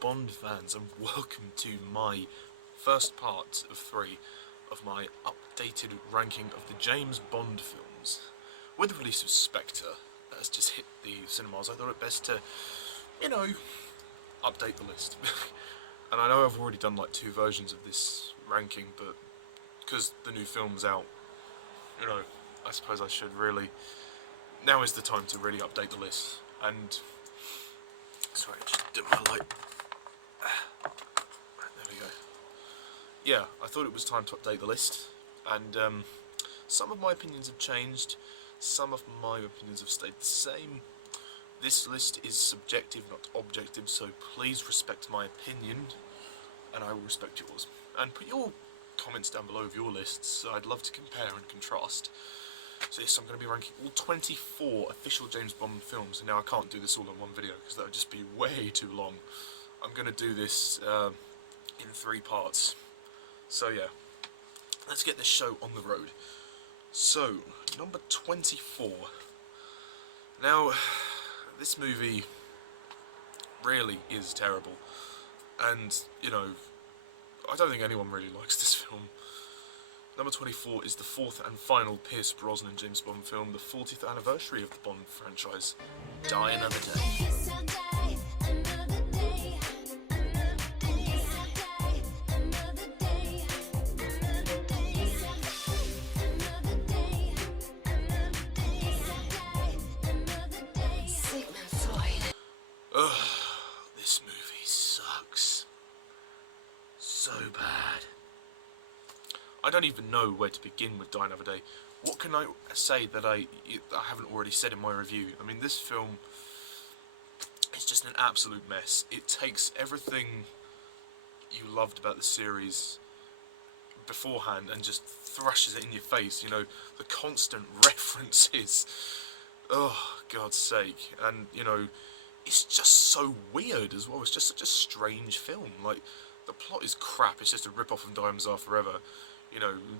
Bond fans, and welcome to my first part of 3 of my updated ranking of the James Bond films. With the release of Spectre, that has just hit the cinemas, I thought it best to, update the list. And I know I've already done like 2 versions of this ranking, but because the new film's out, I suppose I should really... Now is the time to really update the list. And... Sorry, just dim my light. There we go. Yeah, I thought it was time to update the list. And some of my opinions have changed. Some of my opinions have stayed the same. This list is subjective, not objective, so please respect my opinion. And I will respect yours. And put your comments down below of your lists. I'd love to compare and contrast. So yes, I'm going to be ranking all 24 official James Bond films. And now I can't do this all in one video because that would just be way too long. I'm going to do this in 3 parts. So yeah, let's get this show on the road. So, number 24. Now, this movie really is terrible. And, I don't think anyone really likes this film. Number 24 is the 4th and final Pierce Brosnan James Bond film, the 40th anniversary of the Bond franchise, Die Another Day. Ugh, this movie sucks. So bad. I don't even know where to begin with Die Another Day. What can I say that I haven't already said in my review? I mean, this film is just an absolute mess. It takes everything you loved about the series beforehand and just thrushes it in your face. The constant references. Oh, God's sake. And, it's just so weird as well. It's just such a strange film. Like, the plot is crap. It's just a rip-off of Diamonds Are Forever.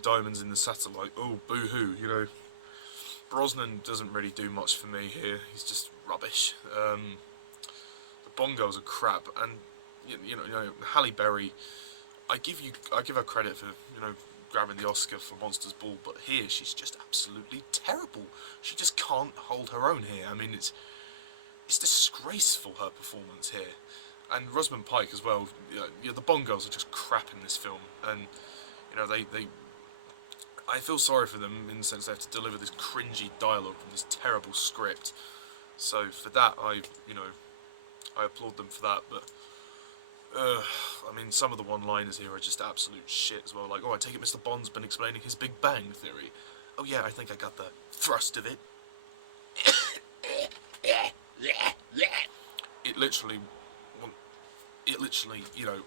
Diamonds in the Satellite. Oh, boo-hoo, Brosnan doesn't really do much for me here. He's just rubbish. The Bond girls are crap. And, Halle Berry, I give her credit for, grabbing the Oscar for Monsters Ball, but here she's just absolutely terrible. She just can't hold her own here. I mean, it's disgraceful, her performance here. And Rosamund Pike as well. The Bond girls are just crap in this film, and I feel sorry for them in the sense they have to deliver this cringy dialogue from this terrible script. So for that, I applaud them for that. But I mean, some of the one-liners here are just absolute shit as well. Like, oh, I take it Mr. Bond's been explaining his Big Bang Theory. Oh yeah, I think I got the thrust of it. It literally,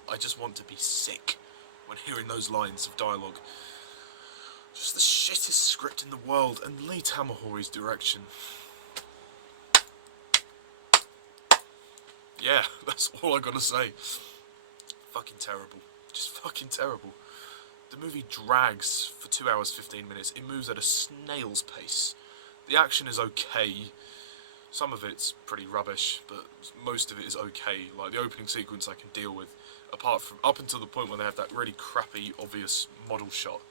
I just want to be sick when hearing those lines of dialogue. Just the shittest script in the world, and Lee Tamahori's direction. Yeah, that's all I gotta say. Fucking terrible. Just fucking terrible. The movie drags for 2 hours 15 minutes. It moves at a snail's pace. The action is okay. Some of it's pretty rubbish, but most of it is okay. Like, the opening sequence I can deal with, apart from up until the point where they have that really crappy, obvious model shot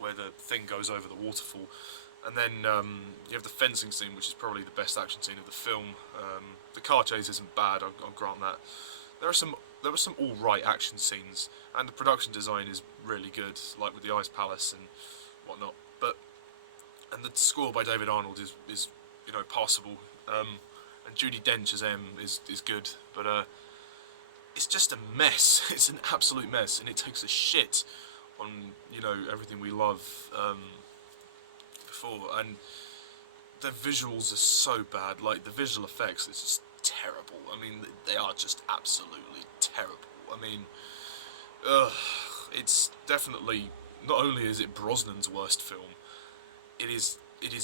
where the thing goes over the waterfall. And then you have the fencing scene, which is probably the best action scene of the film. The car chase isn't bad, I'll grant that. There were some alright action scenes, and the production design is really good, like with the Ice Palace and whatnot. And the score by David Arnold is passable. And Judi Dench as M is good, but it's just a mess. It's an absolute mess, and it takes a shit on everything we love before. And the visuals are so bad. Like, the visual effects is just terrible. I mean, they are just absolutely terrible. I mean, it's definitely, not only is it Brosnan's worst film, it is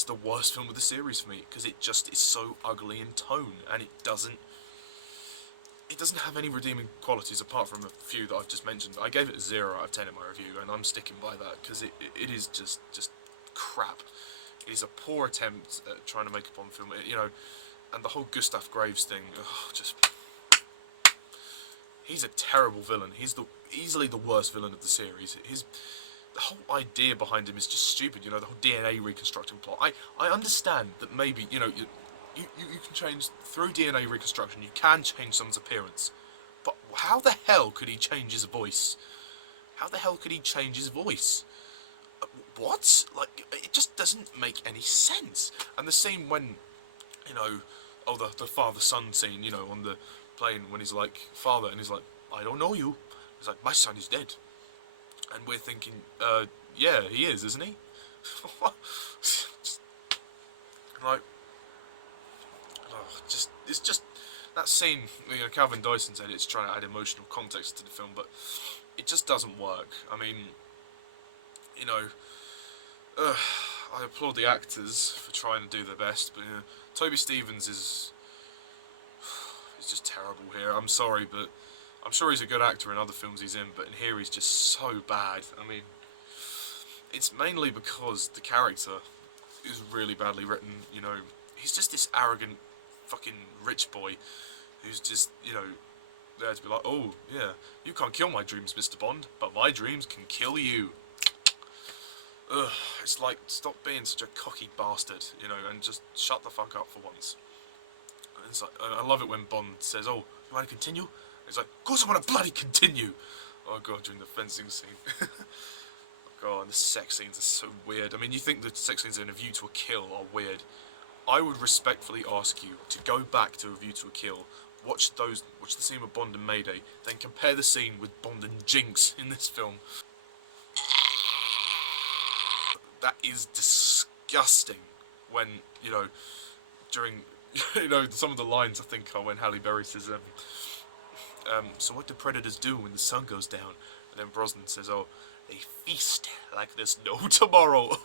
the worst film of the series for me, because it just is so ugly in tone, and it doesn't have any redeeming qualities apart from a few that I've just mentioned. I gave it a 0 out of 10 in my review, and I'm sticking by that, because it is just crap. It is a poor attempt at trying to make a Bond film, and the whole Gustav Graves thing, just He's a terrible villain. He's easily the worst villain of the series. The whole idea behind him is just stupid. You know, the whole DNA reconstruction plot. I understand that maybe, you know, you can change through DNA reconstruction. You can change someone's appearance, but how the hell could he change his voice? How the hell could he change his voice? What? Like, it just doesn't make any sense. And the scene when, you know, oh, the father-son scene, you know, on the plane when he's like, father, and he's like, I don't know you. He's like, my son is dead. And we're thinking, yeah, he is, isn't he? Like, oh, it's just, that scene, you know, Calvin Dyson said it's trying to add emotional context to the film, but it just doesn't work. I mean, you know, I applaud the actors for trying to do their best, but you know, Toby Stephens is just terrible here. I'm sorry, but I'm sure he's a good actor in other films he's in, but in here he's just so bad. I mean, it's mainly because the character is really badly written, you know. He's just this arrogant fucking rich boy who's just, you know, there to be like, oh, yeah, you can't kill my dreams, Mr. Bond, but my dreams can kill you. Ugh, it's like, stop being such a cocky bastard, you know, and just shut the fuck up for once. And it's like, I love it when Bond says, oh, you want to continue? He's like, of course I want to bloody continue! Oh god, during the fencing scene. Oh god, the sex scenes are so weird. I mean, you think the sex scenes in A View to a Kill are weird. I would respectfully ask you to go back to A View to a Kill, watch the scene with Bond and Mayday, then compare the scene with Bond and Jinx in this film. That is disgusting when, you know, during, you know, some of the lines I think are when Halle Berry says, so what do predators do when the sun goes down? And then Brosnan says, oh, they feast like there's no tomorrow.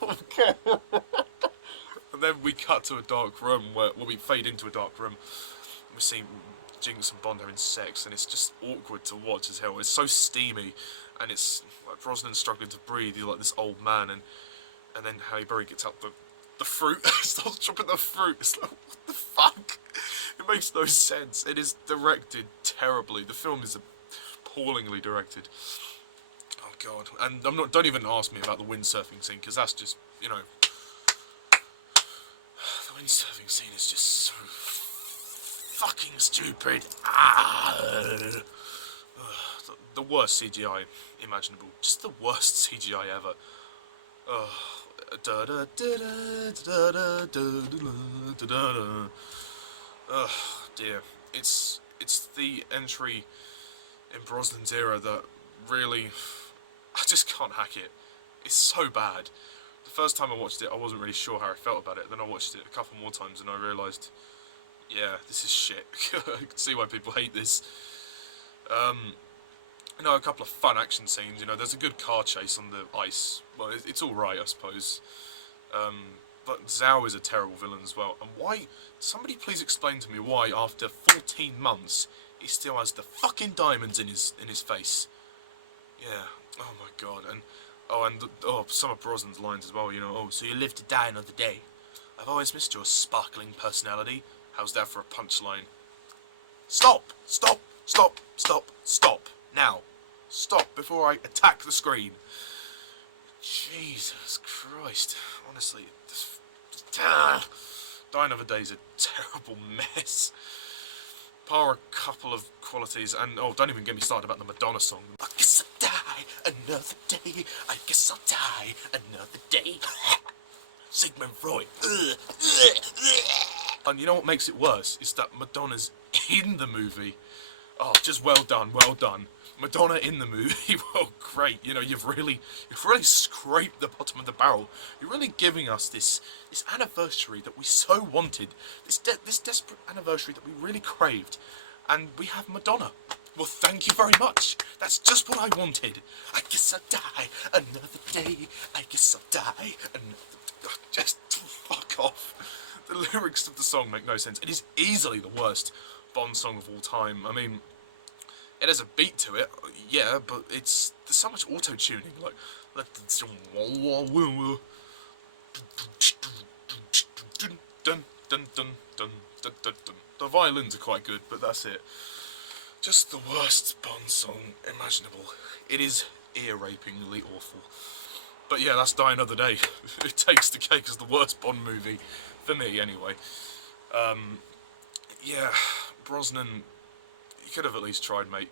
And then we cut to a dark room we fade into a dark room. We see Jinx and Bond having sex, and it's just awkward to watch as hell. It's so steamy, and it's like Brosnan struggling to breathe. He's like this old man, and then Halle Berry gets out the fruit, starts chopping the fruit. It's like, what the fuck? It makes no sense. It is directed terribly. The film is appallingly directed. Oh god. And don't even ask me about the windsurfing scene, because that's just, you know, the windsurfing scene is just so fucking stupid. The worst CGI imaginable. Just the worst CGI ever. Dear. It's the entry in Brosnan's era that really, I just can't hack it. It's so bad. The first time I watched it, I wasn't really sure how I felt about it. Then I watched it a couple more times and I realised, yeah, this is shit. I can see why people hate this. You know, a couple of fun action scenes. You know, there's a good car chase on the ice. Well, it's all right, I suppose. But Zhao is a terrible villain as well. And why? Somebody please explain to me why, after 14 months, he still has the fucking diamonds in his face. Yeah. Oh my god. And some of Brosnan's lines as well. You know, oh, so you live to die another day. I've always missed your sparkling personality. How's that for a punchline? Stop! Stop! Stop! Stop! Stop! Now! Stop before I attack the screen. Jesus Christ. Honestly, Die Another Day is a terrible mess. Par a couple of qualities, and oh, don't even get me started about the Madonna song. I guess I'll die another day. I guess I'll die another day. Sigmund Freud. And you know what makes it worse? Is that Madonna's in the movie. Oh, just well done, well done. Madonna in the movie, well, great. You know, you've really scraped the bottom of the barrel. You're really giving us this anniversary that we so wanted, this desperate anniversary that we really craved, and we have Madonna. Well, thank you very much. That's just what I wanted. I guess I'll die another day. I guess I'll die another. Just fuck off. The lyrics of the song make no sense. It is easily the worst Bond song of all time. I mean, it has a beat to it, yeah, but there's so much auto-tuning, like, the violins are quite good, but that's it. Just the worst Bond song imaginable. It is ear-rapingly awful. But yeah, that's Die Another Day. It takes the cake as the worst Bond movie, for me anyway. Yeah, Brosnan, you could have at least tried, mate.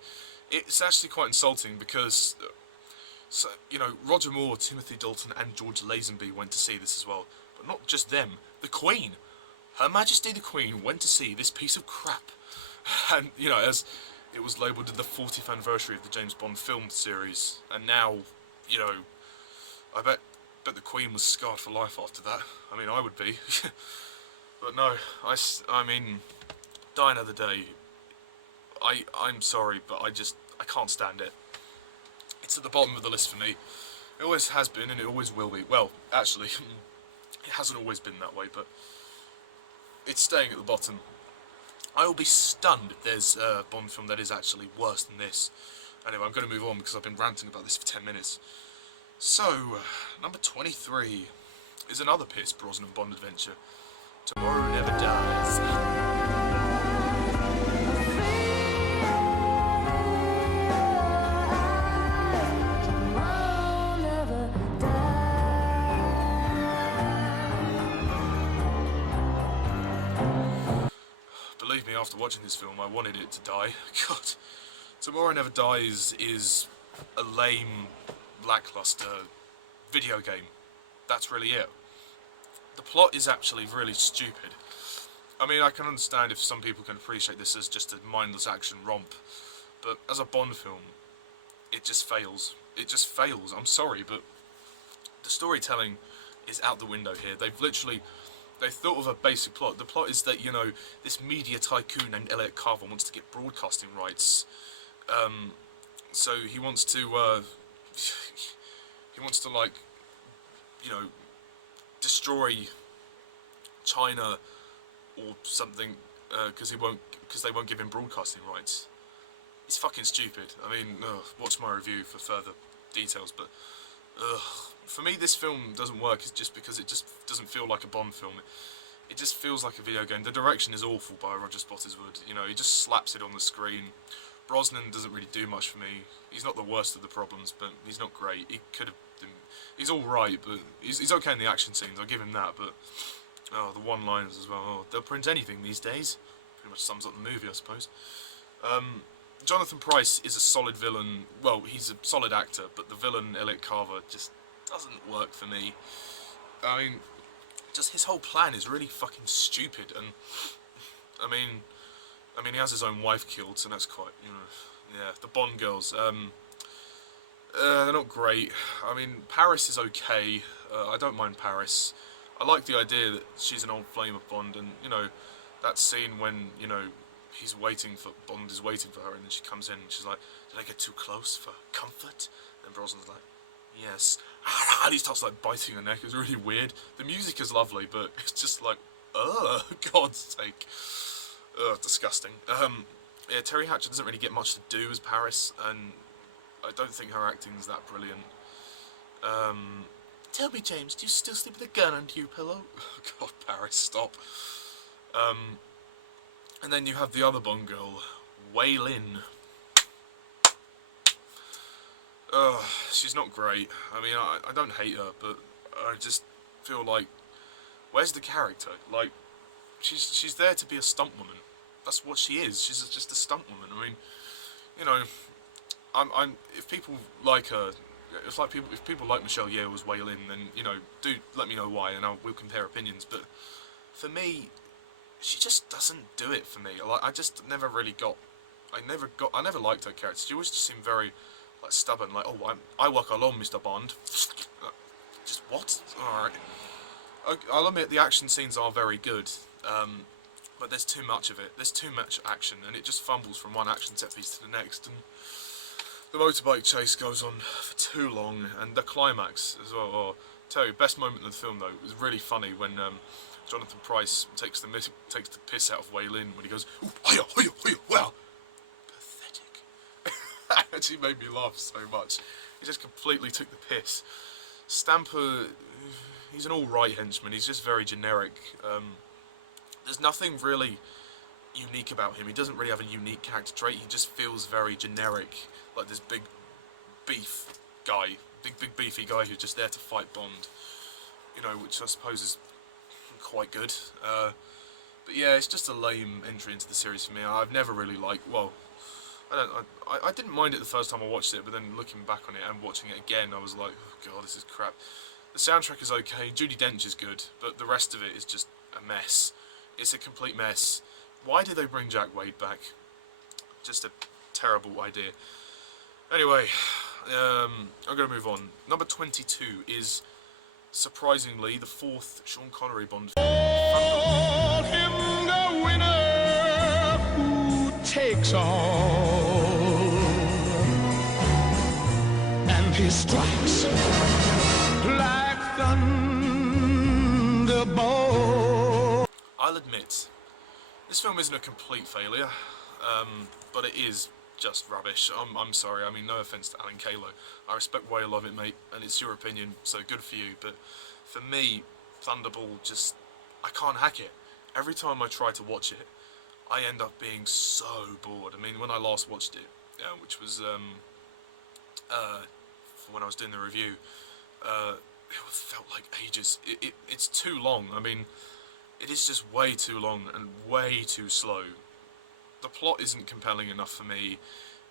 It's actually quite insulting because, so, you know, Roger Moore, Timothy Dalton and George Lazenby went to see this as well. But not just them, the Queen. Her Majesty the Queen went to see this piece of crap. And, you know, as it was labelled the 40th anniversary of the James Bond film series. And now, you know, I bet the Queen was scarred for life after that. I mean, I would be. But no, I mean, Die Another Day, I'm sorry, but I can't stand it. It's at the bottom of the list for me. It always has been, and it always will be. Well, actually, it hasn't always been that way, but it's staying at the bottom. I will be stunned if there's a Bond film that is actually worse than this. Anyway, I'm going to move on because I've been ranting about this for 10 minutes. So, number 23 is another Pierce Brosnan Bond adventure. Tomorrow Never Dies. Believe me, after watching this film, I wanted it to die. God, Tomorrow Never Dies is a lame, lackluster video game. That's really it. The plot is actually really stupid. I mean, I can understand if some people can appreciate this as just a mindless action romp, but as a Bond film, it just fails. It just fails. I'm sorry, but the storytelling is out the window here. They've thought of a basic plot. The plot is that, you know, this media tycoon named Elliot Carver wants to get broadcasting rights. So he wants to, like, you know, destroy China or something because they won't give him broadcasting rights. It's fucking stupid. I mean, watch my review for further details. But for me, this film doesn't work. It's just because it just doesn't feel like a Bond film. It just feels like a video game. The direction is awful by Roger Spottiswoode. You know, he just slaps it on the screen. Brosnan doesn't really do much for me. He's not the worst of the problems, but he's not great. He could have been. He's all right, but he's okay in the action scenes. I'll give him that. But the one-liners as well. Oh, they'll print anything these days. Pretty much sums up the movie, I suppose. Jonathan Pryce is a solid villain. Well, he's a solid actor, but the villain Elliot Carver just doesn't work for me. I mean, just his whole plan is really fucking stupid, and I mean, he has his own wife killed, so that's quite, you know, yeah. The Bond girls, they're not great. I mean, Paris is okay. I don't mind Paris. I like the idea that she's an old flame of Bond, and you know, that scene when, you know, Bond is waiting for her, and then she comes in and she's like, "Did I get too close for comfort?" And Brosnan's like, "Yes." And he starts like biting her neck. It's really weird. The music is lovely, but it's just like, God's sake, disgusting. Yeah, Terry Hatcher doesn't really get much to do as Paris, and I don't think her acting is that brilliant. Tell me, James, do you still sleep with a gun under your pillow? God, Paris, stop. And then you have the other Bond girl, Wei Lin. She's not great. I mean, I don't hate her, but I just feel like, where's the character? Like, she's there to be a stunt woman. That's what she is. She's just a stunt woman. I mean, you know, if people like her, if people like Michelle Yeoh as Wei Lin, then, you know, do let me know why, and we'll compare opinions. But for me, she just doesn't do it for me. Like, I just never really I never liked her character. She always just seemed very, like, stubborn. Like, oh, I work alone, Mr. Bond. Just what? All right. I'll admit the action scenes are very good, but there's too much of it. There's too much action, and it just fumbles from one action set piece to the next. And the motorbike chase goes on for too long, and the climax as well. Oh, tell you, best moment of the film though, it was really funny when Jonathan Pryce takes the piss out of Wei Lin when he goes, "Ooh, hiya, hiya, hiya, wow." Pathetic. It actually made me laugh so much. He just completely took the piss. Stamper, he's an alright henchman, he's just very generic. There's nothing really, unique about him. He doesn't really have a unique character trait. He just feels very generic, like this big beef guy, big beefy guy who's just there to fight Bond. You know, which I suppose is quite good. But yeah, it's just a lame entry into the series for me. I've never really liked. Well, I didn't mind it the first time I watched it, but then looking back on it and watching it again, I was like, oh god, this is crap. The soundtrack is okay. Judi Dench is good, but the rest of it is just a mess. It's a complete mess. Why did they bring Jack Wade back? Just a terrible idea. Anyway, I'm going to move on. Number 22 is, surprisingly, the 4th Sean Connery Bond film. Call him the winner who takes all, and he strikes like Thunderball. I'll admit, this film isn't a complete failure, but it is just rubbish. I'm sorry, I mean, no offence to Alan Kalo. I respect why you love it, mate, and it's your opinion, so good for you, but for me, Thunderball just, I can't hack it. Every time I try to watch it, I end up being so bored. I mean, when I last watched it, which was when I was doing the review, it felt like ages. It's too long. I mean, it is just way too long and way too slow. The plot isn't compelling enough for me.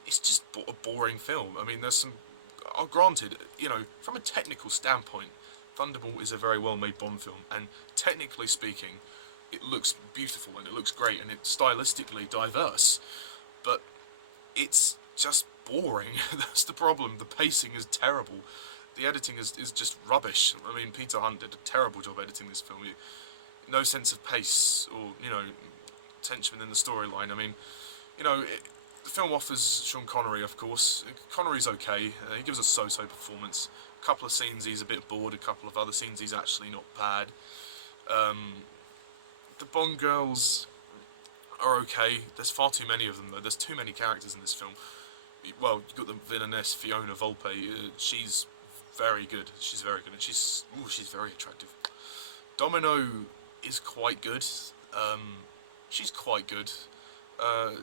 It's just a boring film. I mean, there's some... granted, you know, from a technical standpoint, Thunderball is a very well-made Bond film, and technically speaking, it looks beautiful and it looks great and it's stylistically diverse, but it's just boring. That's the problem. The pacing is terrible. The editing is just rubbish. I mean, Peter Hunt did a terrible job editing this film. No sense of pace or, you know, tension within the storyline. I mean, you know, the film offers Sean Connery, of course. Connery's okay. He gives a so-so performance. A couple of scenes he's a bit bored. A couple of other scenes he's actually not bad. The Bond girls are okay. There's far too many of them, though. There's too many characters in this film. Well, you've got the villainess Fiona Volpe. She's very good. She's very good, and she's very attractive. Domino is quite good. She's quite good. I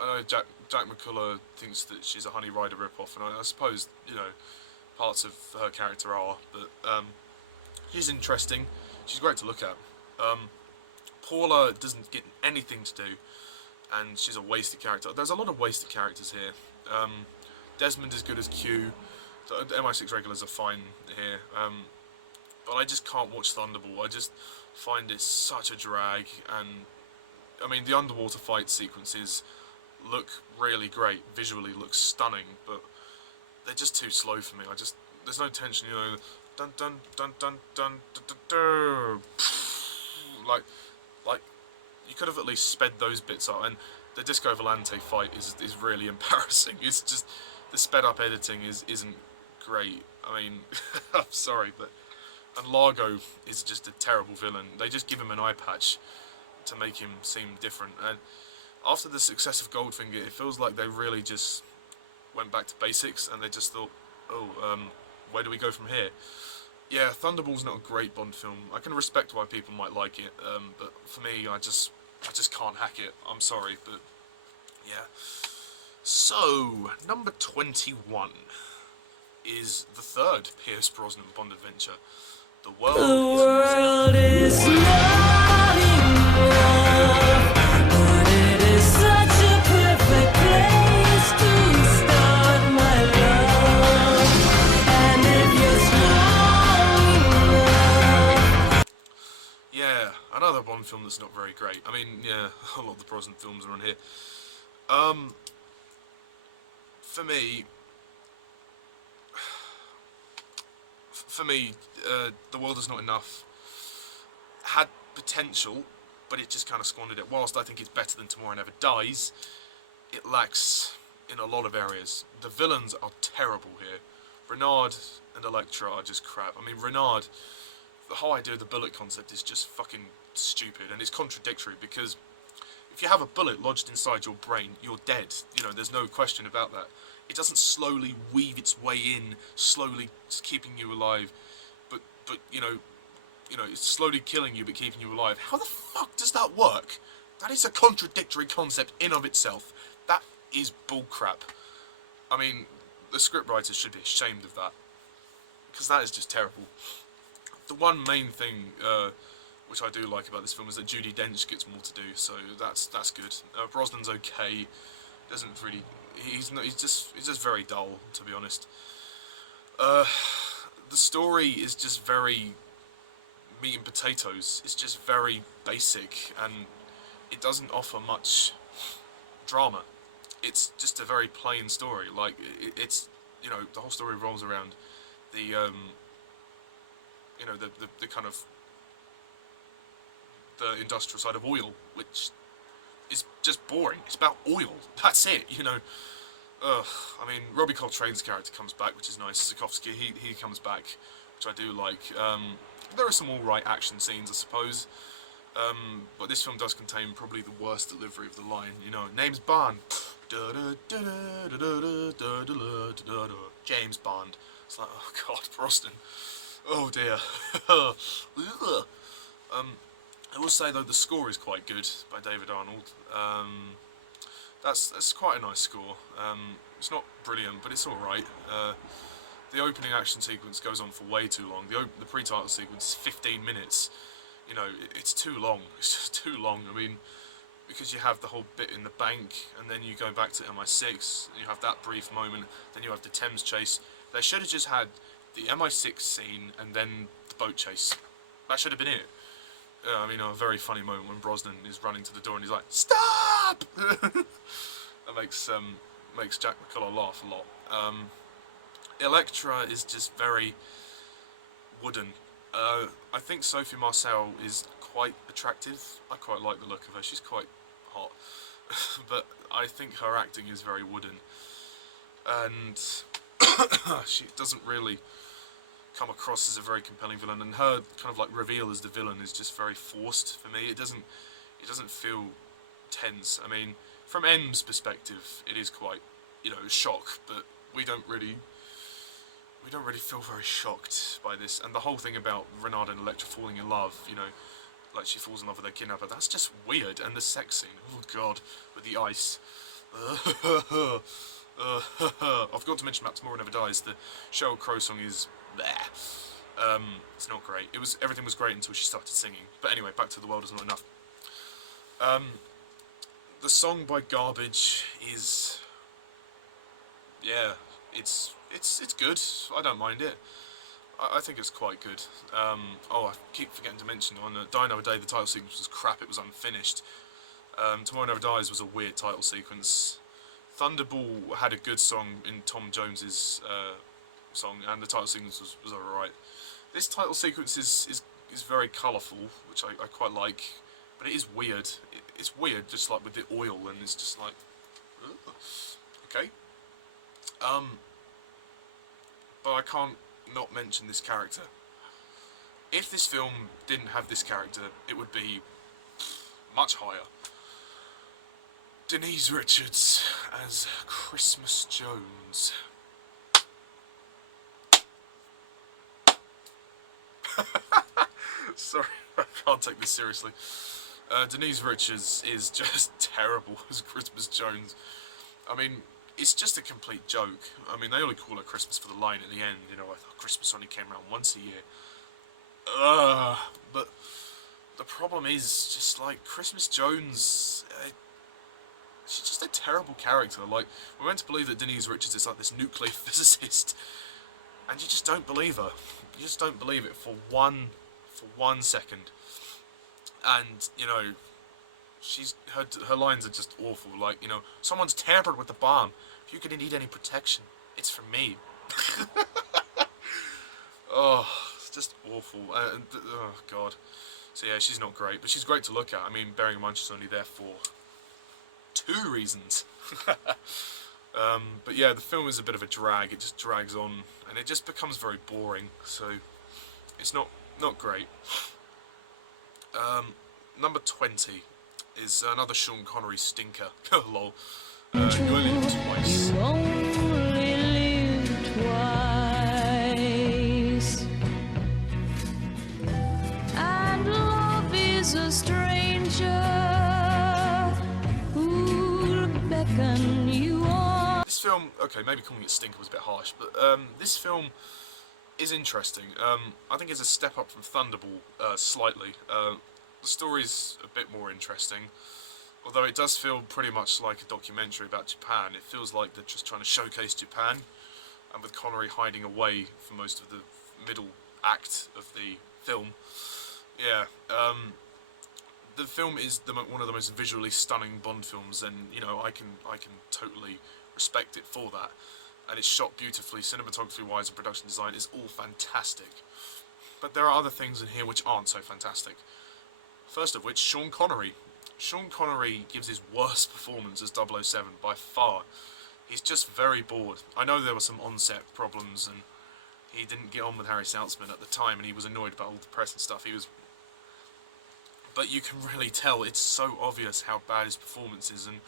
know Jack McCullough thinks that she's a Honey Rider ripoff, and I suppose, you know, parts of her character are, but she's interesting. She's great to look at. Paula doesn't get anything to do, and she's a wasted character. There's a lot of wasted characters here. Desmond is good as Q. The MI6 regulars are fine here, but I just can't watch Thunderball. I just find it such a drag, and I mean, the underwater fight sequences look really great, visually look stunning, but they're just too slow for me. There's no tension, you know, dun dun dun dun dun dun dun, dun. Like you could have at least sped those bits up, and the Disco Volante fight is really embarrassing. It's just, the sped up editing isn't great. I mean, I'm sorry, but, and Largo is just a terrible villain. They just give him an eye patch to make him seem different, and after the success of Goldfinger, it feels like they really just went back to basics, and they just thought, oh, where do we go from here? Yeah, Thunderball's not a great Bond film. I can respect why people might like it, but for me, I just can't hack it. I'm sorry, but yeah. So, number 21 is the 3rd Pierce Brosnan Bond adventure. The world is not enough, but it is such a perfect place to start, my love. And if you're strong enough. Yeah, another Bond film that's not very great. I mean, yeah, a lot of the Brosnan films are on here. For me, The World Is Not Enough had potential, but it just kind of squandered it. Whilst I think it's better than Tomorrow Never Dies, it lacks in a lot of areas. The villains are terrible here. Renard and Elektra are just crap. I mean, Renard, the whole idea of the bullet concept is just fucking stupid, and it's contradictory, because if you have a bullet lodged inside your brain, you're dead. You know, there's no question about that. It doesn't slowly weave its way in, slowly keeping you alive, but you know, it's slowly killing you but keeping you alive. How the fuck does that work? That is a contradictory concept in of itself. That is bullcrap. I mean, the scriptwriters should be ashamed of that, because that is just terrible. The one main thing which I do like about this film is that Judi Dench gets more to do, so that's good. Brosnan's okay. Doesn't really. He's just very dull, to be honest. The story is just very meat and potatoes. It's just very basic, and it doesn't offer much drama. It's just a very plain story. Like, it's, you know, the whole story revolves around the you know, the kind of the industrial side of oil, which is just boring. It's about oil. That's it. You know. I mean, Robbie Coltrane's character comes back, which is nice. Zukovsky, he comes back, which I do like. There are some alright action scenes, I suppose. But this film does contain probably the worst delivery of the line. You know, name's Bond. James Bond. It's like, oh god, Brosnan. Oh dear. I will say though, the score is quite good by David Arnold. That's quite a nice score. It's not brilliant, but it's alright. The opening action sequence goes on for way too long. The pre-title sequence is 15 minutes. You know, it's too long. It's just too long. I mean, because you have the whole bit in the bank, and then you go back to MI6, and you have that brief moment, then you have the Thames chase. They should have just had the MI6 scene, and then the boat chase. That should have been it. I mean, a very funny moment when Brosnan is running to the door and he's like, "Stop!" That makes Jack McCullough laugh a lot. Electra is just very wooden. I think Sophie Marceau is quite attractive. I quite like the look of her. She's quite hot. But I think her acting is very wooden. And she doesn't really come across as a very compelling villain, and her kind of like reveal as the villain is just very forced for me. It doesn't feel tense. I mean, from M's perspective, it is quite, you know, shock, but we don't really feel very shocked by this. And the whole thing about Renard and Electra falling in love, you know, like she falls in love with their kidnapper, that's just weird. And the sex scene, oh god, with the ice. I forgot to mention about Tomorrow Never Dies. The Sheryl Crow song is bleh. It's not great. Everything was great until she started singing. But anyway, back to The World Is Not Enough. The song by Garbage is, yeah, it's good. I don't mind it. I think it's quite good. Oh, I keep forgetting to mention, on Die Another Day, the title sequence was crap. It was unfinished. Tomorrow Never Dies was a weird title sequence. Thunderball had a good song in Tom Jones's song, and the title sequence was alright. This title sequence is very colourful, which I quite like, but it is weird. It's weird, just like with the oil, and it's just like, okay. But I can't not mention this character. If this film didn't have this character, it would be much higher. Denise Richards as Christmas Jones. Sorry, I can't take this seriously. Denise Richards is just terrible as Christmas Jones. I mean, it's just a complete joke. I mean, they only call it Christmas for the line at the end, you know, I thought Christmas only came around once a year. But the problem is, just like, Christmas Jones, she's just a terrible character. Like, we're meant to believe that Denise Richards is like this nuclear physicist, and you just don't believe her. You just don't believe it for one second. And, you know, her lines are just awful. Like, you know, someone's tampered with the bomb. If you're gonna need any protection, it's from me. Oh, it's just awful. Oh god. So yeah, she's not great, but she's great to look at. I mean, bearing in mind she's only there for 2 reasons. But yeah, the film is a bit of a drag. It just drags on, and it just becomes very boring. So it's not great. Number 20 is another Sean Connery stinker. Lol. You only live twice. You only live twice, and love is a stranger okay, maybe calling it stinker was a bit harsh, but this film is interesting. I think it's a step up from Thunderball slightly. The story's a bit more interesting, although it does feel pretty much like a documentary about Japan. It feels like they're just trying to showcase Japan, and with Connery hiding away for most of the middle act of the film. Yeah, the film is one of the most visually stunning Bond films, and you know I can totally respect it for that. And it's shot beautifully, cinematography-wise, and production design is all fantastic. But there are other things in here which aren't so fantastic. First of which, Sean Connery. Sean Connery gives his worst performance as 007 by far. He's just very bored. I know there were some on-set problems, and he didn't get on with Harry Saltzman at the time, and he was annoyed about all the press and stuff. But you can really tell, it's so obvious how bad his performance is, and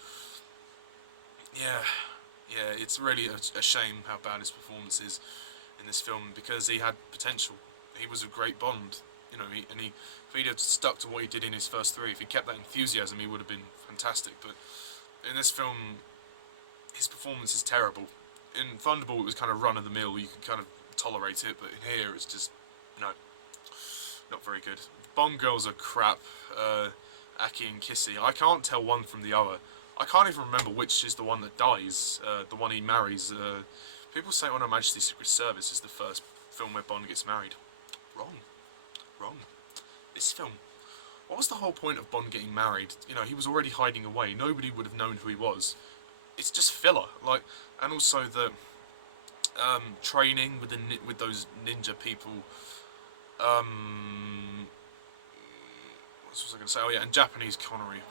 yeah, it's really a shame how bad his performance is in this film, because he had potential. He was a great Bond, you know, if he'd have stuck to what he did in his first three, if he kept that enthusiasm, he would have been fantastic. But in this film, his performance is terrible. In Thunderball, it was kind of run-of-the-mill, you could kind of tolerate it, but in here, it's just, no, not very good. Bond girls are crap, Aki and Kissy. I can't tell one from the other. I can't even remember which is the one that dies, the one he marries. People say on Her Majesty's Secret Service is the first film where Bond gets married. Wrong. This film. What was the whole point of Bond getting married? You know, he was already hiding away. Nobody would have known who he was. It's just filler. Like, and also the training with those ninja people. What was I going to say? Oh yeah, and Japanese Connery.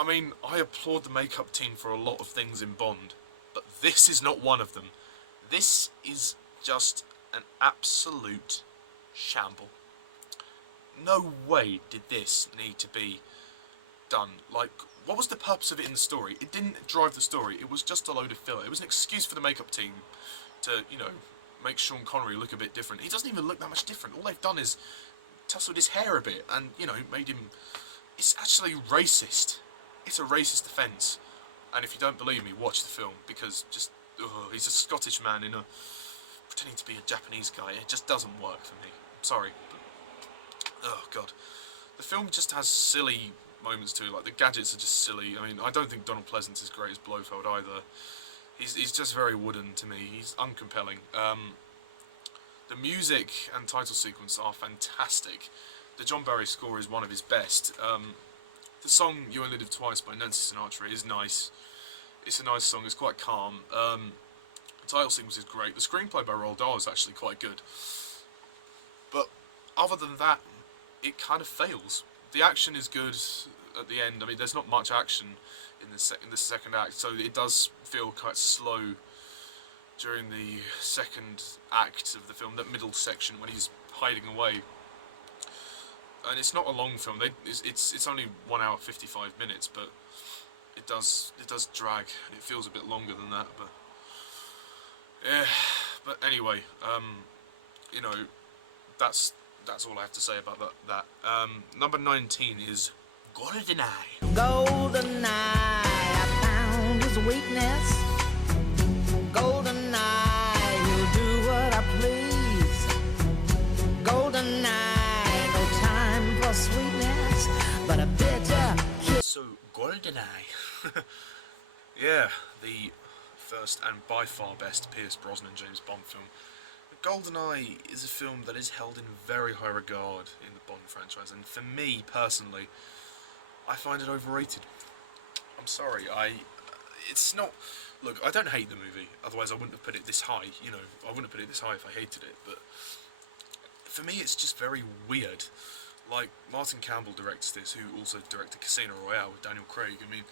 I mean, I applaud the makeup team for a lot of things in Bond, but this is not one of them. This is just an absolute shamble. No way did this need to be done. Like, what was the purpose of it in the story? It didn't drive the story. It was just a load of filler. It was an excuse for the makeup team to, you know, make Sean Connery look a bit different. He doesn't even look that much different. All they've done is tousled his hair a bit and, you know, made him... It's actually racist. It's a racist offence. And if you don't believe me, watch the film, because just... he's a Scottish man pretending to be a Japanese guy. It just doesn't work for me. I'm sorry. But, oh, God. The film just has silly moments too. Like, the gadgets are just silly. I mean, I don't think Donald Pleasance is great as Blofeld either. He's just very wooden to me. He's uncompelling. The music and title sequence are fantastic. The John Barry score is one of his best. The song You Only Live Twice by Nancy Sinatra is nice. It's a nice song, it's quite calm. The title sequence is great. The screenplay by Roald Dahl is actually quite good. But other than that, it kind of fails. The action is good at the end. I mean, there's not much action in the second act, so it does feel quite slow during the second act of the film, that middle section when he's hiding away. And it's not a long film. It's only 1 hour 55 minutes, but it does drag, and it feels a bit longer than that. But yeah. But anyway, you know, that's all I have to say about that. Number 19 is GoldenEye. GoldenEye, I found his weakness. GoldenEye, he'll do what I please. GoldenEye, no time for sweetness, but a bitter kiss. So, GoldenEye. Yeah, the first and by far best Pierce Brosnan James Bond film. GoldenEye is a film that is held in very high regard in the Bond franchise, and for me personally, I find it overrated. I'm sorry, it's not... Look, I don't hate the movie, otherwise I wouldn't have put it this high, you know, I wouldn't have put it this high if I hated it, but for me it's just very weird. Like, Martin Campbell directs this, who also directed Casino Royale with Daniel Craig. I mean,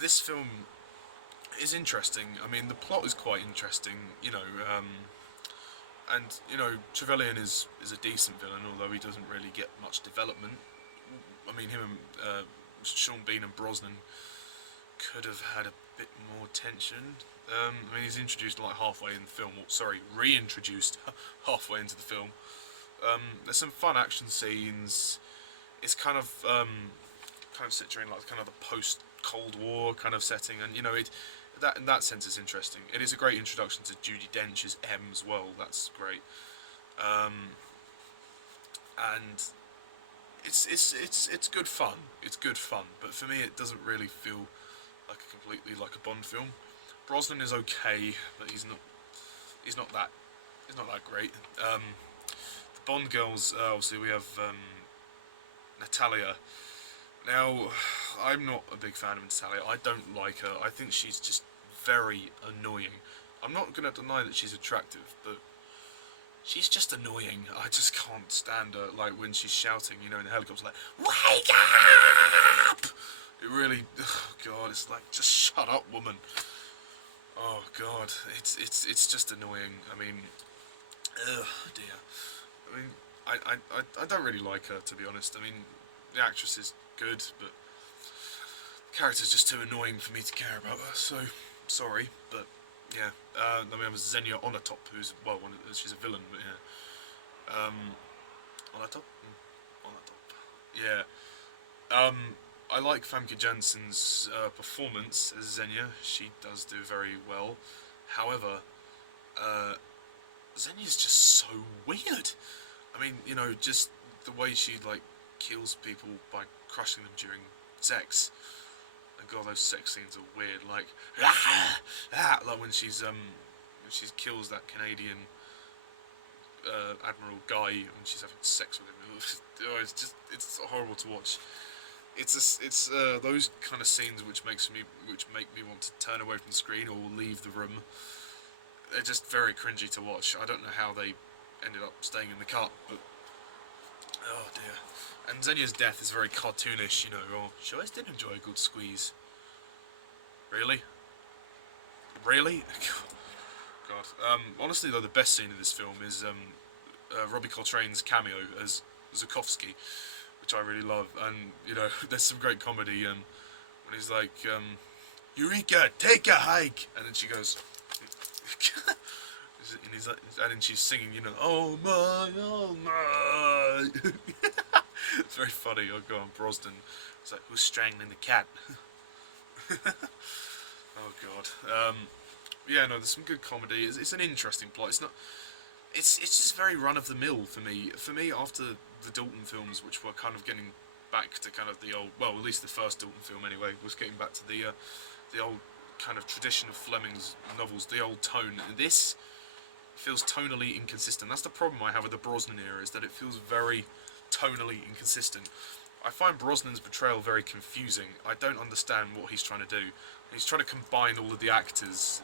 this film is interesting. I mean, the plot is quite interesting, you know, and, you know, Trevelyan is a decent villain, although he doesn't really get much development. I mean, him and Sean Bean and Brosnan could have had a bit more tension. I mean, he's introduced like halfway in the film, or, sorry, reintroduced halfway into the film. There's some fun action scenes. It's kind of set during like kind of the post Cold War kind of setting, and you know, that in that sense is interesting. It is a great introduction to Judi Dench as M as well. That's great, and it's good fun. It's good fun, but for me, it doesn't really feel like completely like a Bond film. Brosnan is okay, but he's not that great. The Bond girls, obviously we have Natalia. Now, I'm not a big fan of Natalia. I don't like her. I think she's just very annoying. I'm not going to deny that she's attractive, but she's just annoying. I just can't stand her. Like when she's shouting, you know, in the helicopter, like, "Wake up!" It really, oh God, it's like, just shut up, woman. Oh God, it's just annoying. I mean, dear. I mean, I don't really like her, to be honest. I mean, the actress is good, but the character's just too annoying for me to care about her. So sorry, but yeah. Then we have Xenia Onatop, who's she's a villain, but yeah. Onatop, yeah. I like Famke Janssen's performance as Xenia. She does do very well. However, Xenia's just so weird. I mean, you know, just the way she like kills people by crushing them during sex. And God, those sex scenes are weird. Like, like when she kills that Canadian Admiral Guy when she's having sex with him. It's horrible to watch. It's those kind of scenes which make me want to turn away from the screen or leave the room. They're just very cringy to watch. I don't know how they ended up staying in the cut, but oh dear. And Xenia's death is very cartoonish, you know. Oh, she always did enjoy a good squeeze. Really? Really? God. Honestly, though, the best scene in this film is Robbie Coltrane's cameo as Zukovsky, which I really love. And you know, there's some great comedy. When he's like, "Eureka, take a hike," and then she goes, and he's like, and then she's singing, you know, "Oh my." It's very funny. Oh God, Brosnan. It's like, who's strangling the cat? Oh God. Yeah, no, there's some good comedy. It's an interesting plot. It's not. It's just very run of the mill for me. For me, after the Dalton films, which were kind of getting back to kind of the old, well, at least the first Dalton film anyway, was getting back to the old kind of tradition of Fleming's novels, the old tone. And this feels tonally inconsistent. That's the problem I have with the Brosnan era, is that it feels very tonally inconsistent. I find Brosnan's portrayal very confusing. I don't understand what he's trying to do. He's trying to combine all of the actors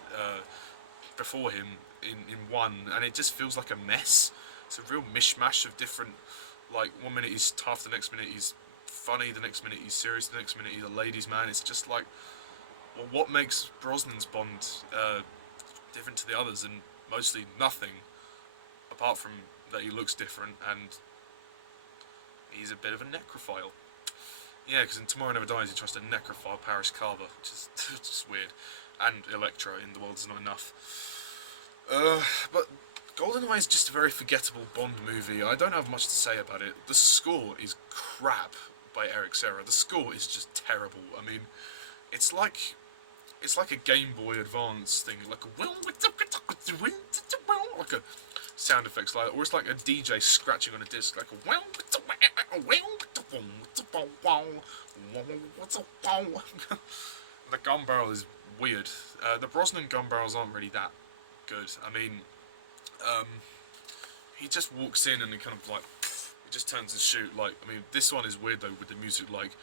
before him in one, and it just feels like a mess. It's a real mishmash of different, like, one minute he's tough, the next minute he's funny, the next minute he's serious, the next minute he's a ladies' man. It's just like, well, what makes Brosnan's Bond different to the others? And mostly nothing, apart from that he looks different and he's a bit of a necrophile. Yeah, because in Tomorrow Never Dies he tries to necrophile Paris Carver, which is just weird. And Electra in The World Is Not Enough. But GoldenEye is just a very forgettable Bond movie. I don't have much to say about it. The score is crap by Eric Serra. The score is just terrible. I mean, it's like a Game Boy Advance thing, like a sound effects like that, or it's like a DJ scratching on a disc, like a the gun barrel is weird. The Brosnan gun barrels aren't really that good. I mean, he just walks in and he kind of like, he just turns and shoot. Like, I mean, this one is weird though, with the music like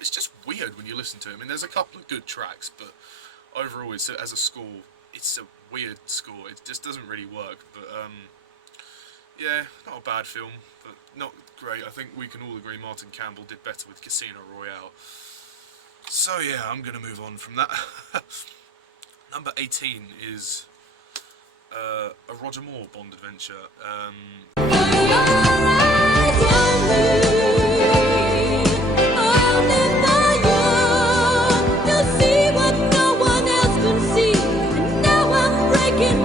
it's just weird when you listen to it. I mean, there's a couple of good tracks, but overall, as a score, it's a weird score. It just doesn't really work. But yeah, not a bad film, but not great. I think we can all agree Martin Campbell did better with Casino Royale. So yeah, I'm gonna move on from that. Number 18 is a Roger Moore Bond adventure.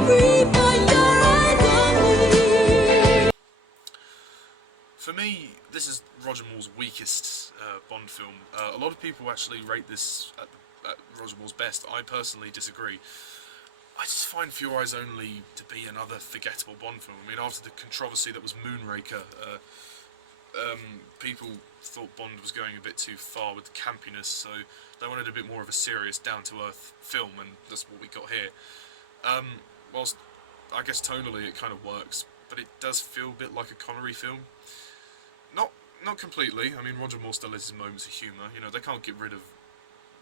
Free for your eyes For me, this is Roger Moore's weakest Bond film. A lot of people actually rate this at Roger Moore's best. I personally disagree. I just find For Your Eyes Only to be another forgettable Bond film. I mean, after the controversy that was Moonraker, people thought Bond was going a bit too far with the campiness, so they wanted a bit more of a serious, down-to-earth film, and that's what we got here. Whilst I guess tonally it kind of works, but it does feel a bit like a Connery film. Not completely. I mean, Roger Moore still has his moments of humour. You know, they can't get rid of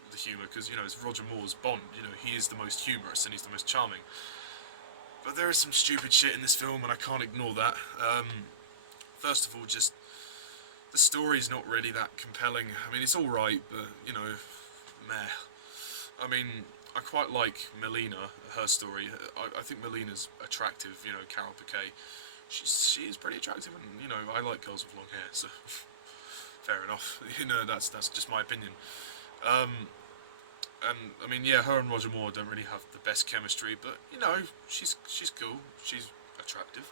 the humour because, you know, it's Roger Moore's Bond. You know, he is the most humorous and he's the most charming. But there is some stupid shit in this film, and I can't ignore that. First of all, just the story's not really that compelling. I mean, it's all right, but you know, meh. I mean, I quite like Melina, her story. I think Melina's attractive. You know, Carol Bouquet. She is pretty attractive, and you know, I like girls with long hair, so fair enough. You know, that's just my opinion. And I mean, yeah, her and Roger Moore don't really have the best chemistry, but you know, she's cool, she's attractive,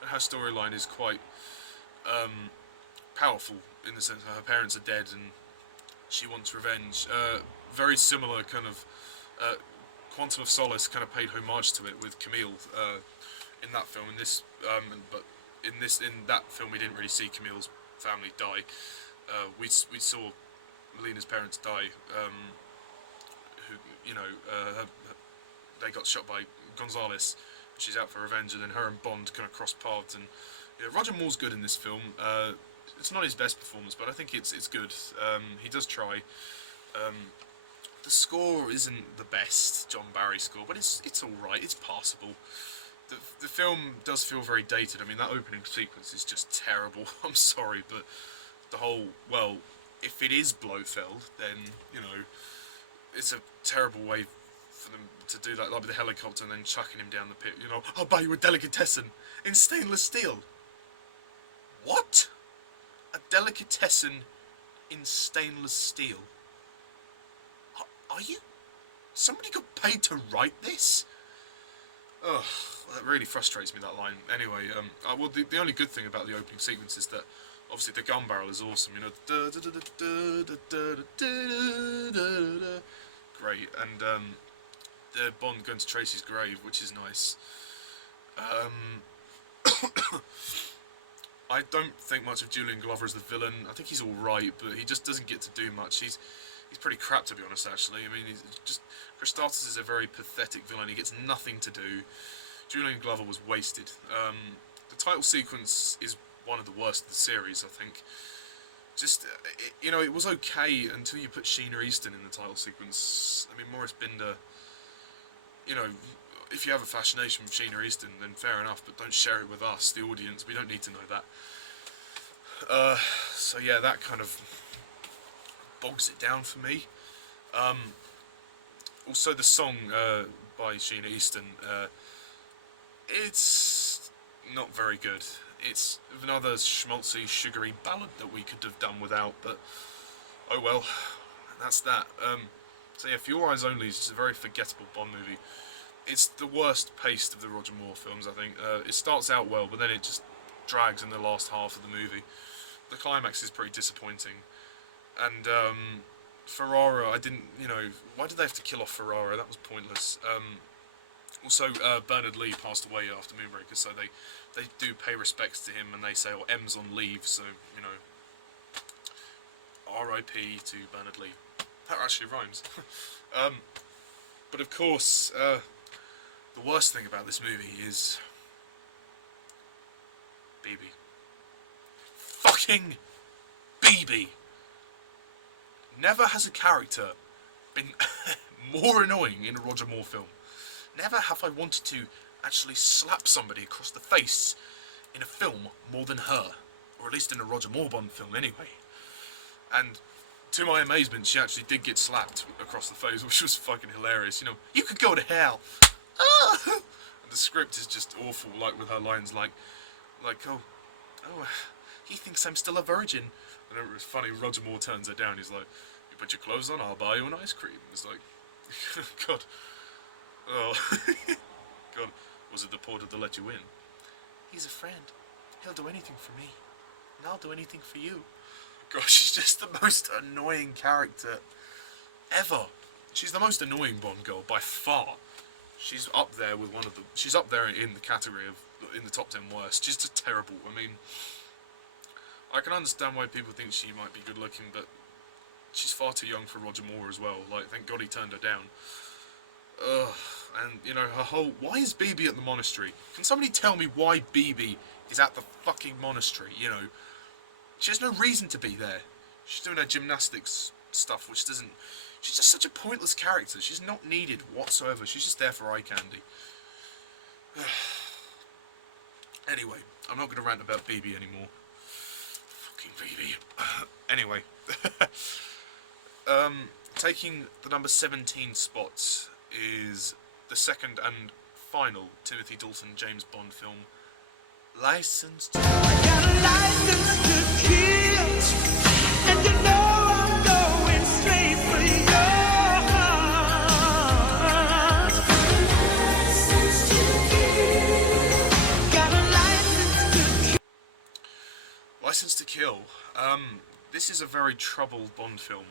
and her storyline is quite powerful in the sense that her parents are dead and she wants revenge. Very similar kind of Quantum of Solace kind of paid homage to it with Camille in that film. In this, but in that film, we didn't really see Camille's family die. We saw Melina's parents die. Who, you know, they got shot by Gonzalez. She's out for revenge, and then her and Bond kind of cross paths. And yeah, Roger Moore's good in this film. It's not his best performance, but I think it's good. He does try. The score isn't the best John Barry score, but it's all right. It's passable. The film does feel very dated. I mean, that opening sequence is just terrible. I'm sorry, but the whole, well, if it is Blofeld, then, you know, it's a terrible way for them to do that, like with the helicopter and then chucking him down the pit. You know, I'll buy you a delicatessen in stainless steel. What? A delicatessen in stainless steel? Are you? Somebody got paid to write this? Ugh, that really frustrates me, that line. Anyway, well, the only good thing about the opening sequence is that obviously the gun barrel is awesome, you know. Great, and the Bond going to Tracy's grave, which is nice. I don't think much of Julian Glover as the villain. I think he's all right, but he just doesn't get to do much. He's pretty crap, to be honest, actually. I mean, Christatus is a very pathetic villain. He gets nothing to do. Julian Glover was wasted. The title sequence is one of the worst of the series, I think. Just, you know, it was okay until you put Sheena Easton in the title sequence. I mean, Maurice Binder, you know, if you have a fascination with Sheena Easton, then fair enough, but don't share it with us, the audience. We don't need to know that. So yeah, that kind of bogs it down for me. Also, the song by Sheena Easton, it's not very good. It's another schmaltzy, sugary ballad that we could have done without, but oh well, that's that. So yeah, For Your Eyes Only is just a very forgettable Bond movie. It's the worst paced of the Roger Moore films, I think. It starts out well, but then it just drags in the last half of the movie. The climax is pretty disappointing. And Ferrara, I didn't, you know, why did they have to kill off Ferrara? That was pointless. Also, Bernard Lee passed away after Moonraker, so they do pay respects to him, and they say, oh, M's on leave, so, you know, R.I.P. to Bernard Lee. That actually rhymes. But of course, the worst thing about this movie is BB. Fucking BB. Never has a character been more annoying in a Roger Moore film. Never have I wanted to actually slap somebody across the face in a film more than her. Or at least in a Roger Moore Bond film anyway. And to my amazement, she actually did get slapped across the face, which was fucking hilarious. You know, you could go to hell. Ah! And the script is just awful, like with her lines like, oh, he thinks I'm still a virgin. And it was funny, Roger Moore turns her down, he's like, you put your clothes on, I'll buy you an ice cream. It's like, God. Oh, God. Was it the porter that let you in? He's a friend. He'll do anything for me. and I'll do anything for you. Gosh, she's just the most annoying character ever. She's the most annoying Bond girl by far. She's up there with one of the. She's up there in the category of in the top 10 worst. She's just terrible. I mean, I can understand why people think she might be good looking, but she's far too young for Roger Moore as well. Like, thank God he turned her down. Ugh. And you know, her whole. Why is BB at the monastery? Can somebody tell me why BB is at the fucking monastery? You know, she has no reason to be there. She's doing her gymnastics stuff, which doesn't. She's just such a pointless character. She's not needed whatsoever. She's just there for eye candy. Anyway, I'm not going to rant about BB anymore. Fucking BB. Anyway. Taking the number 17 spot is the second and final Timothy Dalton James Bond film, License to... I got a license to kill, and you know I'm going straight for your heart. License to kill. Got a license to kill. License to Kill. This is a very troubled Bond film.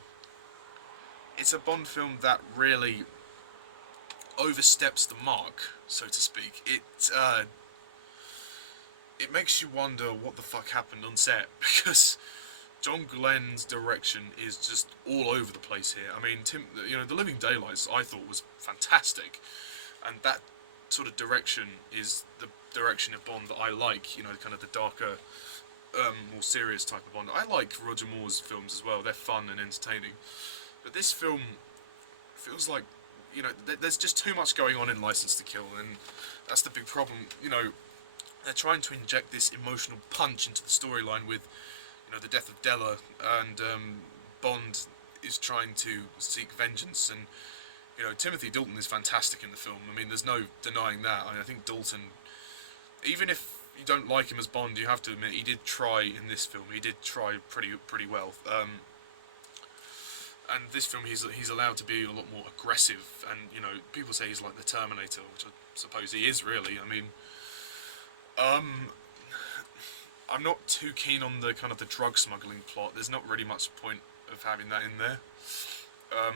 It's a Bond film that really oversteps the mark, so to speak. It makes you wonder what the fuck happened on set, because John Glenn's direction is just all over the place here. I mean, The Living Daylights I thought was fantastic, and that sort of direction is the direction of Bond that I like. You know, kind of the darker, more serious type of Bond. I like Roger Moore's films as well. They're fun and entertaining, but this film feels like, you know, there's just too much going on in License to Kill, and that's the big problem. You know, they're trying to inject this emotional punch into the storyline with, you know, the death of Della, and Bond is trying to seek vengeance, and, you know, Timothy Dalton is fantastic in the film. I mean, there's no denying that. I mean, I think Dalton, even if you don't like him as Bond, you have to admit he did try in this film. He did try pretty well. And this film, he's allowed to be a lot more aggressive, and, you know, people say he's like the Terminator, which I suppose he is, really. I mean, I'm not too keen on the kind of the drug smuggling plot. There's not really much point of having that in there. I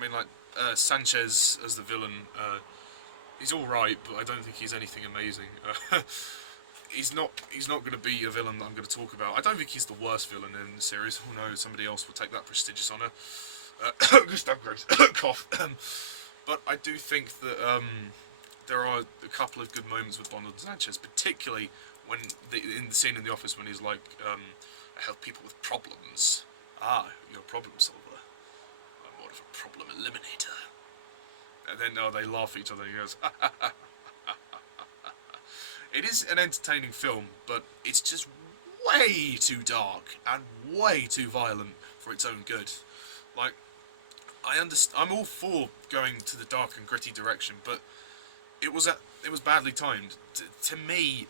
mean, like, Sanchez as the villain, he's alright, but I don't think he's anything amazing. He's not going to be a villain that I'm going to talk about. I don't think he's the worst villain in the series. Oh no, somebody else will take that prestigious honour. Gustav Gross. Cough. But I do think that there are a couple of good moments with Bond and Sanchez, particularly when in the scene in the office when he's like, I help people with problems. Ah, you're a problem solver. I'm more of a problem eliminator. And then they laugh at each other and he goes, ha ha ha. It is an entertaining film, but it's just way too dark and way too violent for its own good. Like, I'm all for going to the dark and gritty direction, but it was badly timed. To me,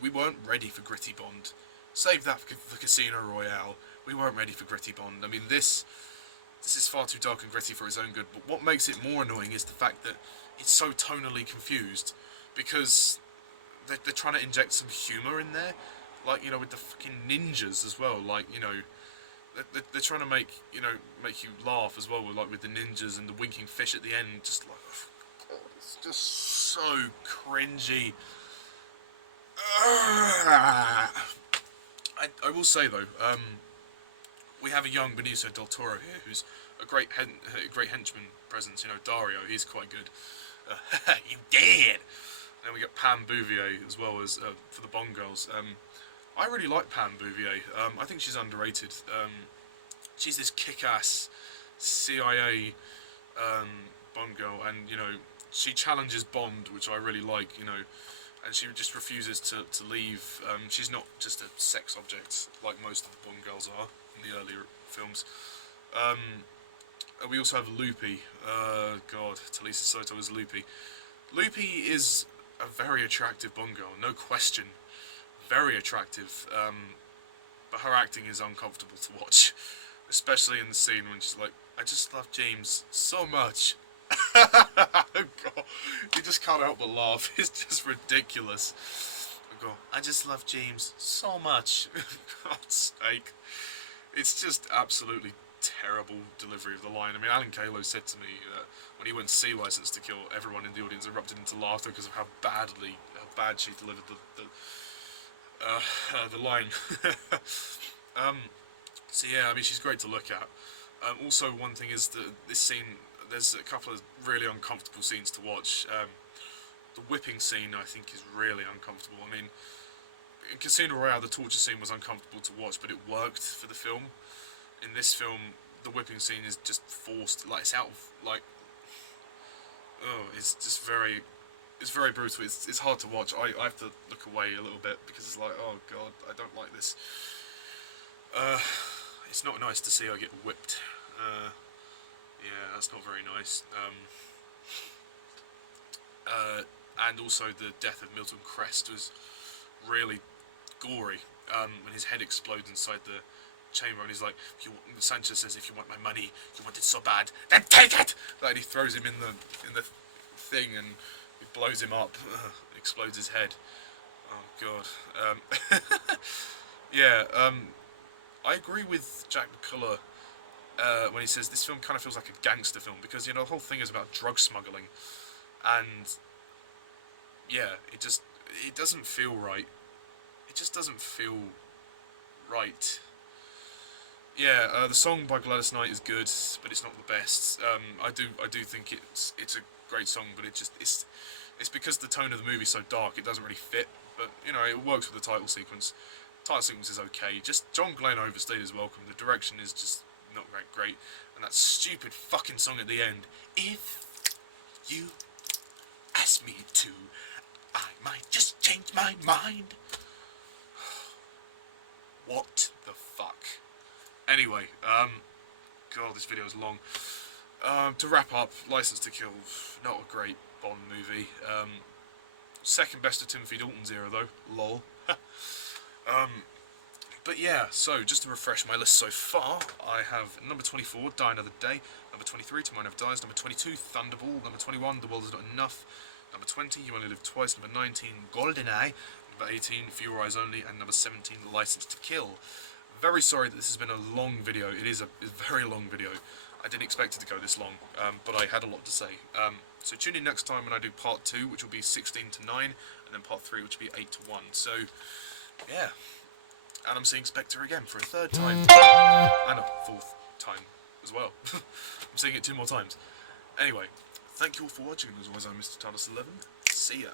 we weren't ready for gritty Bond. Save that for Casino Royale. We weren't ready for gritty Bond. I mean, this is far too dark and gritty for its own good. But what makes it more annoying is the fact that it's so tonally confused, because they're trying to inject some humour in there, like, you know, with the fucking ninjas as well. Like, you know, they're trying to make you laugh as well, with the ninjas and the winking fish at the end. Just like, oh, it's just so cringy. I will say though, we have a young Benicio del Toro here, who's a great henchman presence. You know, Dario, he's quite good. You dead. And then we get Pam Bouvier as well as for the Bond girls. I really like Pam Bouvier. I think she's underrated. She's this kick-ass CIA Bond girl, and, you know, she challenges Bond, which I really like. You know, and she just refuses to leave. She's not just a sex object like most of the Bond girls are in the earlier films. We also have Loopy. God, Talisa Soto is Loopy. Loopy is a very attractive Bond girl, no question. Very attractive. But her acting is uncomfortable to watch, especially in the scene when she's like, "I just love James so much." God, you just can't help but laugh. It's just ridiculous. God, I just love James so much. God's sake. It's just absolutely terrible delivery of the line. I mean, Alan Kalo said to me when he went to see License to Kill, everyone in the audience erupted into laughter because of how bad she delivered the line. So yeah, I mean, she's great to look at. Also, one thing is that this scene, there's a couple of really uncomfortable scenes to watch. The whipping scene, I think, is really uncomfortable. I mean, in Casino Royale, the torture scene was uncomfortable to watch, but it worked for the film. In this film, the whipping scene is just forced. Like, it's out of, like... Oh, it's just very... It's very brutal. It's hard to watch. I have to look away a little bit, because it's like, oh god, I don't like this. It's not nice to see her get whipped. Yeah, that's not very nice. And also the death of Milton Crest was really gory. When his head explodes inside the chamber, and he's like, Sanchez says, "If you want my money, you want it so bad, then take it!" Like, he throws him in the thing, and it blows him up. Explodes his head. Oh god. Yeah. I agree with Jack McCullough when he says this film kind of feels like a gangster film, because, you know, the whole thing is about drug smuggling, and yeah, it doesn't feel right. It just doesn't feel right. Yeah, the song by Gladys Knight is good, but it's not the best. I do think it's a great song, but it's because the tone of the movie is so dark, it doesn't really fit. But, you know, it works with the title sequence. The title sequence is okay. Just John Glenn overstayed his welcome. The direction is just not great, and that stupid fucking song at the end. If you ask me to, I might just change my mind. What the fuck? Anyway, God, this video is long. To wrap up, License to Kill, not a great Bond movie. Second best of Timothy Dalton's era, though. Lol. But yeah, so just to refresh my list so far, I have number 24, Die Another Day. Number 23, Tomorrow Never Dies. Number 22, Thunderball. Number 21, The World Is Not Enough. Number 20, You Only Live Twice. Number 19, GoldenEye. Number 18, For Your Eyes Only. And number 17, License to Kill. Very sorry that this has been a long video. It is a very long video. I didn't expect it to go this long, but I had a lot to say. So tune in next time when I do part 2, which will be 16 to 9, and then part 3, which will be 8 to 1. So, yeah. And I'm seeing Spectre again for a third time. And a fourth time as well. I'm seeing it 2 more times. Anyway, thank you all for watching. As always, I'm Mr. TARDIS11. See ya.